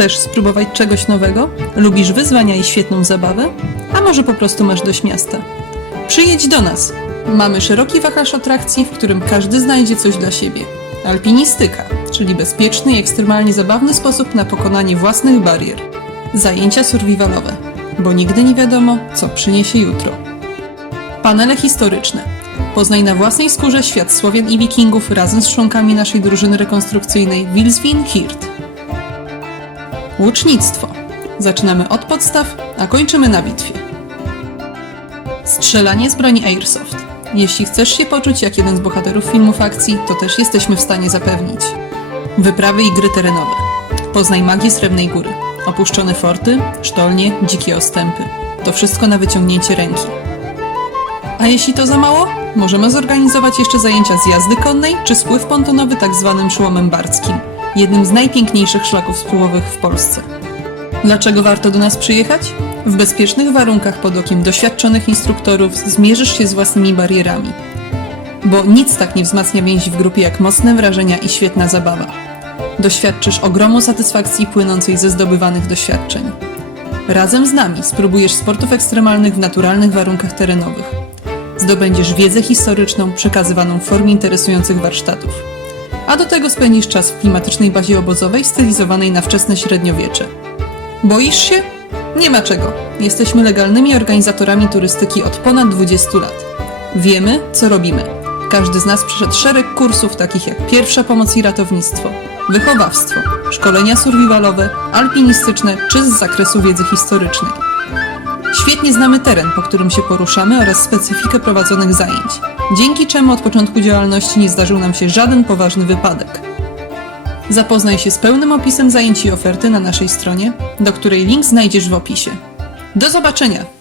Chcesz spróbować czegoś nowego? Lubisz wyzwania i świetną zabawę? A może po prostu masz dość miasta? Przyjedź do nas! Mamy szeroki wachlarz atrakcji, w którym każdy znajdzie coś dla siebie. Alpinistyka, czyli bezpieczny i ekstremalnie zabawny sposób na pokonanie własnych barier. Zajęcia survivalowe, bo nigdy nie wiadomo, co przyniesie jutro. Panele historyczne. Poznaj na własnej skórze świat Słowian i Wikingów razem z członkami naszej drużyny rekonstrukcyjnej Wilswin Hirt. Łucznictwo. Zaczynamy od podstaw, a kończymy na bitwie. Strzelanie z broni Airsoft. Jeśli chcesz się poczuć jak jeden z bohaterów filmów akcji, to też jesteśmy w stanie zapewnić. Wyprawy i gry terenowe. Poznaj magię Srebrnej Góry. Opuszczone forty, sztolnie, dzikie ostępy. To wszystko na wyciągnięcie ręki. A jeśli to za mało? Możemy zorganizować jeszcze zajęcia z jazdy konnej czy spływ pontonowy tak zwanym szłomem barckim, jednym z najpiękniejszych szlaków spływowych w Polsce. Dlaczego warto do nas przyjechać? W bezpiecznych warunkach pod okiem doświadczonych instruktorów zmierzysz się z własnymi barierami. Bo nic tak nie wzmacnia więzi w grupie jak mocne wrażenia i świetna zabawa. Doświadczysz ogromu satysfakcji płynącej ze zdobywanych doświadczeń. Razem z nami spróbujesz sportów ekstremalnych w naturalnych warunkach terenowych. Zdobędziesz wiedzę historyczną przekazywaną w formie interesujących warsztatów. A do tego spędzisz czas w klimatycznej bazie obozowej stylizowanej na wczesne średniowiecze. Boisz się? Nie ma czego. Jesteśmy legalnymi organizatorami turystyki od ponad 20 lat. Wiemy, co robimy. Każdy z nas przeszedł szereg kursów takich jak pierwsza pomoc i ratownictwo, wychowawstwo, szkolenia survivalowe, alpinistyczne czy z zakresu wiedzy historycznej. Świetnie znamy teren, po którym się poruszamy oraz specyfikę prowadzonych zajęć, dzięki czemu od początku działalności nie zdarzył nam się żaden poważny wypadek. Zapoznaj się z pełnym opisem zajęć i oferty na naszej stronie, do której link znajdziesz w opisie. Do zobaczenia!